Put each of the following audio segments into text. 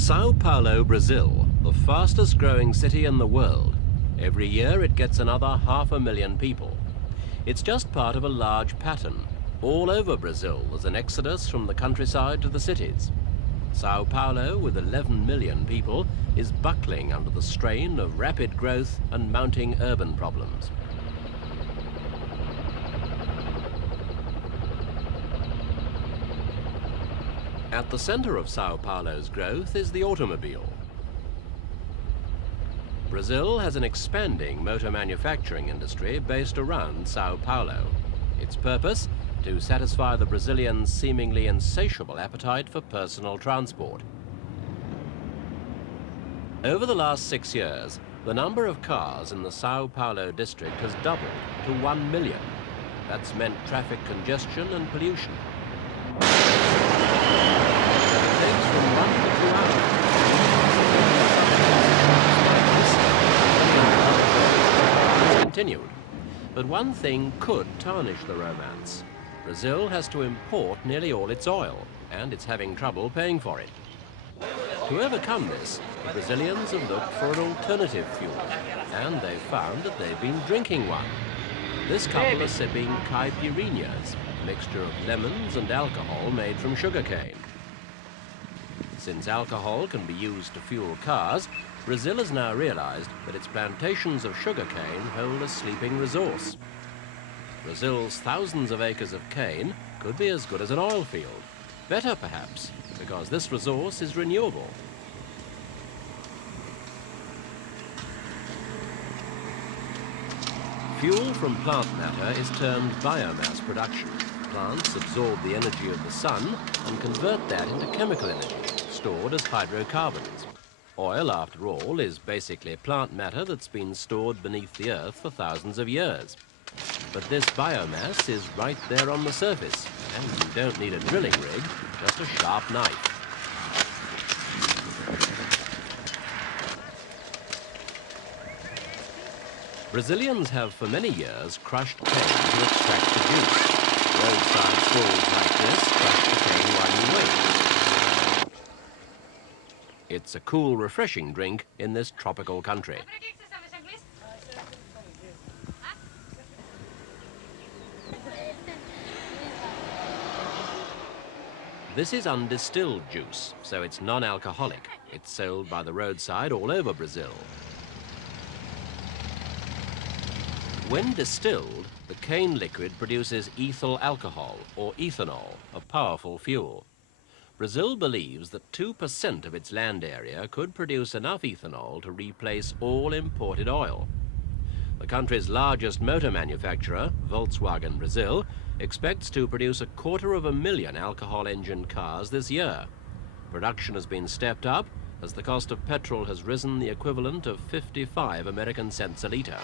Sao Paulo, Brazil, the fastest growing city in the world. Every year it gets another 500,000 people. It's just part of a large pattern. All over Brazil there's an exodus from the countryside to the cities. Sao Paulo, with 11 million people, is buckling under the strain of rapid growth and mounting urban problems. At the center of Sao Paulo's growth is the automobile. Brazil has an expanding motor manufacturing industry based around Sao Paulo. Its purpose? To satisfy the Brazilians' seemingly insatiable appetite for personal transport. Over the last 6 years, the number of cars in the Sao Paulo district has doubled to 1 million. That's meant traffic congestion and pollution. It takes from 1 to 2 hours. Continued. But one thing could tarnish the romance. Brazil has to import nearly all its oil, and it's having trouble paying for it. To overcome this, the Brazilians have looked for an alternative fuel, and they've found that they've been drinking one. This couple are sipping caipirinhas, a mixture of lemons and alcohol made from sugarcane. Since alcohol can be used to fuel cars, Brazil has now realized that its plantations of sugarcane hold a sleeping resource. Brazil's thousands of acres of cane could be as good as an oil field. Better, perhaps, because this resource is renewable. Fuel from plant matter is termed biomass production. Plants absorb the energy of the sun and convert that into chemical energy, stored as hydrocarbons. Oil, after all, is basically plant matter that's been stored beneath the earth for thousands of years. But this biomass is right there on the surface, and you don't need a drilling rig, just a sharp knife. Brazilians have for many years crushed cane to extract the juice. Roadside stalls like this crush the cane while you wait. It's a cool, refreshing drink in this tropical country. This is undistilled juice, so it's non-alcoholic. It's sold by the roadside all over Brazil. When distilled, the cane liquid produces ethyl alcohol, or ethanol, a powerful fuel. Brazil believes that 2% of its land area could produce enough ethanol to replace all imported oil. The country's largest motor manufacturer, Volkswagen Brazil, expects to produce 250,000 alcohol-engined cars this year. Production has been stepped up as the cost of petrol has risen the equivalent of 55 American cents a litre.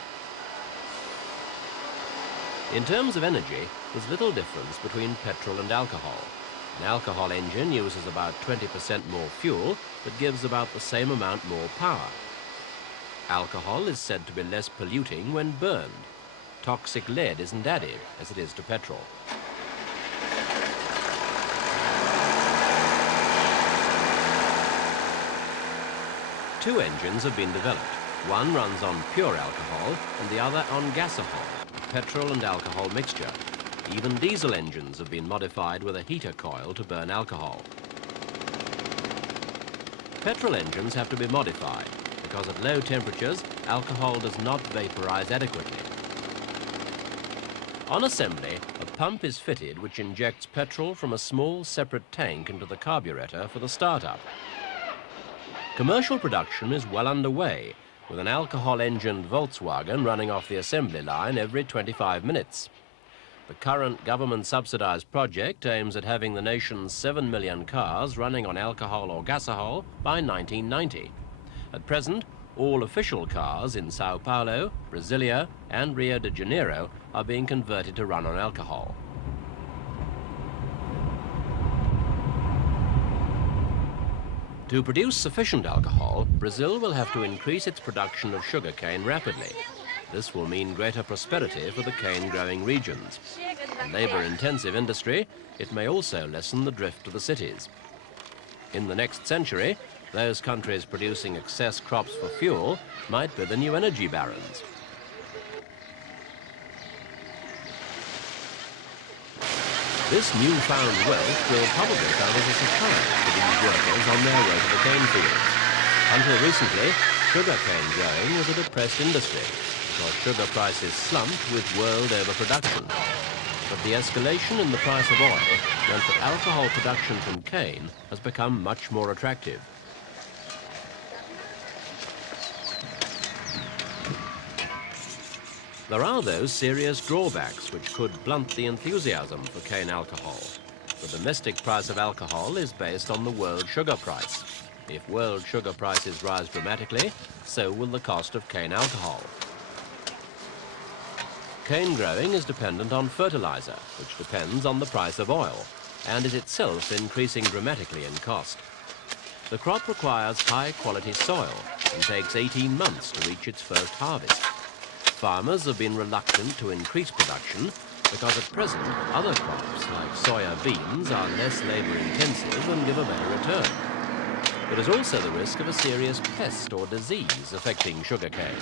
In terms of energy, there's little difference between petrol and alcohol. An alcohol engine uses about 20% more fuel, but gives about the same amount more power. Alcohol is said to be less polluting when burned. Toxic lead isn't added, as it is to petrol. Two engines have been developed. One runs on pure alcohol and the other on gasahol, petrol and alcohol mixture. Even diesel engines have been modified with a heater coil to burn alcohol. Petrol engines have to be modified because at low temperatures, alcohol does not vaporize adequately. On assembly, a pump is fitted which injects petrol from a small separate tank into the carburetor for the startup. Commercial production is well underway, with an alcohol-engined Volkswagen running off the assembly line every 25 minutes. The current government-subsidized project aims at having the nation's 7 million cars running on alcohol or gasahol by 1990. At present, all official cars in Sao Paulo, Brasilia, and Rio de Janeiro are being converted to run on alcohol. To produce sufficient alcohol, Brazil will have to increase its production of sugarcane rapidly. This will mean greater prosperity for the cane-growing regions. A labour-intensive industry, it may also lessen the drift to the cities. In the next century, Those countries producing excess crops for fuel might be the new energy barons. This newfound wealth will probably come as a surprise to these workers on their way to the cane fields. Until recently, sugarcane growing was a depressed industry because sugar prices slumped with world overproduction. But the escalation in the price of oil meant that alcohol production from cane has become much more attractive. There are those serious drawbacks which could blunt the enthusiasm for cane alcohol. The domestic price of alcohol is based on the world sugar price. If world sugar prices rise dramatically, so will the cost of cane alcohol. Cane growing is dependent on fertilizer, which depends on the price of oil, and is itself increasing dramatically in cost. The crop requires high-quality soil and takes 18 months to reach its first harvest. Farmers have been reluctant to increase production because at present other crops like soya beans are less labour-intensive and give a better return. There is also the risk of a serious pest or disease affecting sugarcane.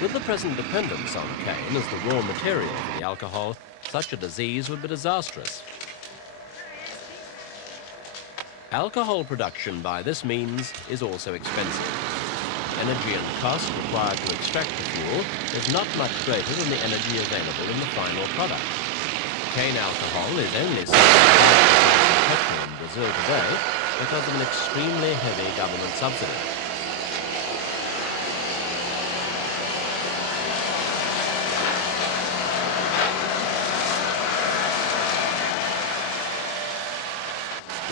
With the present dependence on cane as the raw material for the alcohol, such a disease would be disastrous. Alcohol production by this means is also expensive. Energy and cost required to extract the fuel is not much greater than the energy available in the final product. Cane alcohol is only petrol in Brazil today because of an extremely heavy government subsidy.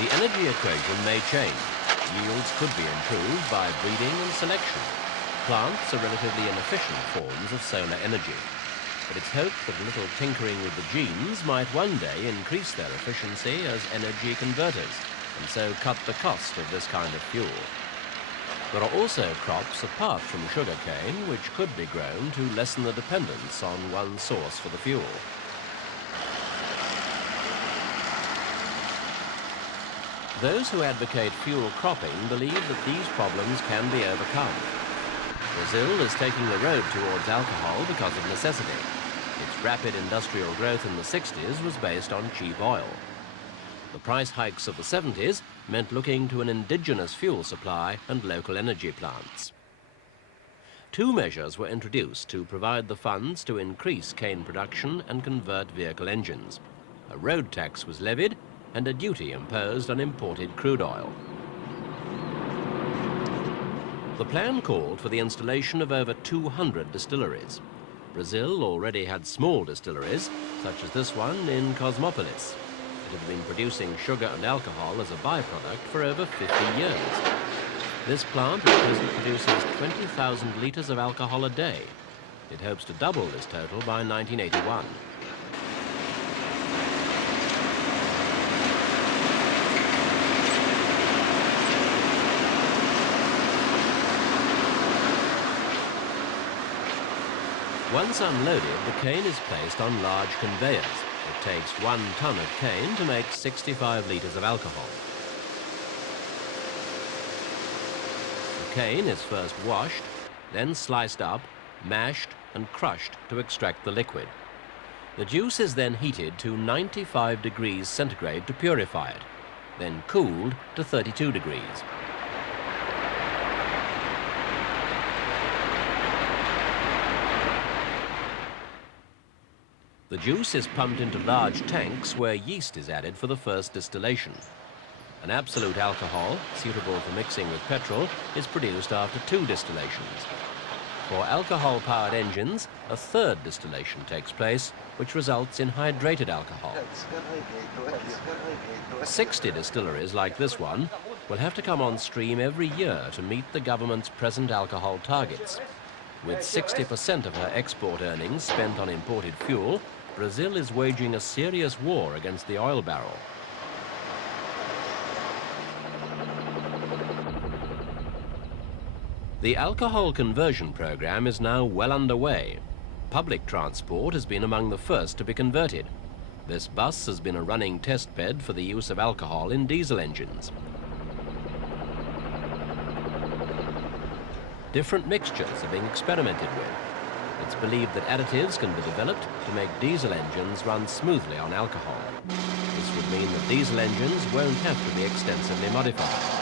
The energy equation may change. Yields could be improved by breeding and selection. Plants are relatively inefficient forms of solar energy, but it's hoped that a little tinkering with the genes might one day increase their efficiency as energy converters, and so cut the cost of this kind of fuel. There are also crops apart from sugarcane which could be grown to lessen the dependence on one source for the fuel. Those who advocate fuel cropping believe that these problems can be overcome. Brazil is taking the road towards alcohol because of necessity. Its rapid industrial growth in the 60s was based on cheap oil. The price hikes of the 70s meant looking to an indigenous fuel supply and local energy plants. Two measures were introduced to provide the funds to increase cane production and convert vehicle engines. A road tax was levied and a duty imposed on imported crude oil. The plan called for the installation of over 200 distilleries. Brazil already had small distilleries, such as this one in Cosmopolis. It had been producing sugar and alcohol as a byproduct for over 50 years. This plant at present produces 20,000 litres of alcohol a day. It hopes to double this total by 1981. Once unloaded, the cane is placed on large conveyors. It takes 1 ton of cane to make 65 litres of alcohol. The cane is first washed, then sliced up, mashed and crushed to extract the liquid. The juice is then heated to 95 degrees centigrade to purify it, then cooled to 32 degrees. The juice is pumped into large tanks where yeast is added for the first distillation. An absolute alcohol, suitable for mixing with petrol, is produced after 2 distillations. For alcohol-powered engines, a 3rd distillation takes place, which results in hydrated alcohol. 60 distilleries like this one will have to come on stream every year to meet the government's present alcohol targets. With 60% of her export earnings spent on imported fuel, Brazil is waging a serious war against the oil barrel. The alcohol conversion program is now well underway. Public transport has been among the first to be converted. This bus has been a running test bed for the use of alcohol in diesel engines. Different mixtures are being experimented with. It's believed that additives can be developed to make diesel engines run smoothly on alcohol. This would mean that diesel engines won't have to be extensively modified.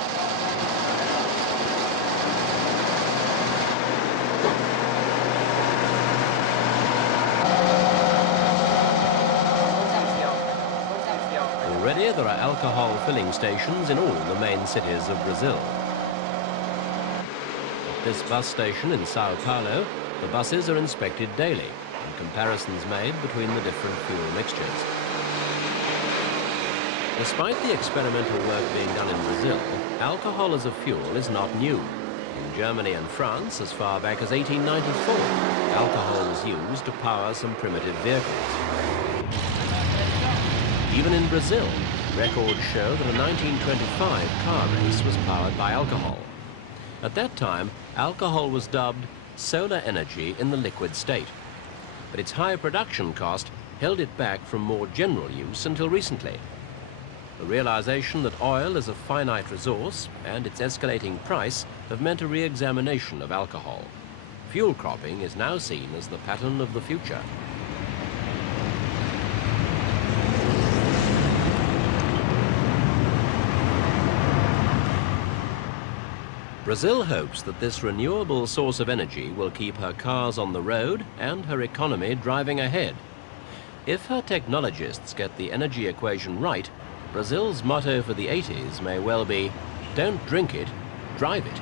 Already there are alcohol filling stations in all the main cities of Brazil. At this bus station in Sao Paulo, the buses are inspected daily and comparisons made between the different fuel mixtures. Despite the experimental work being done in Brazil, alcohol as a fuel is not new. In Germany and France, as far back as 1894, alcohol was used to power some primitive vehicles. Even in Brazil, records show that a 1925 car race was powered by alcohol. At that time, alcohol was dubbed solar energy in the liquid state, but its high production cost held it back from more general use until recently. The realization that oil is a finite resource and its escalating price have meant a re-examination of alcohol. Fuel cropping is now seen as the pattern of the future. Brazil hopes that this renewable source of energy will keep her cars on the road and her economy driving ahead. If her technologists get the energy equation right, Brazil's motto for the 80s may well be, "Don't drink it, drive it."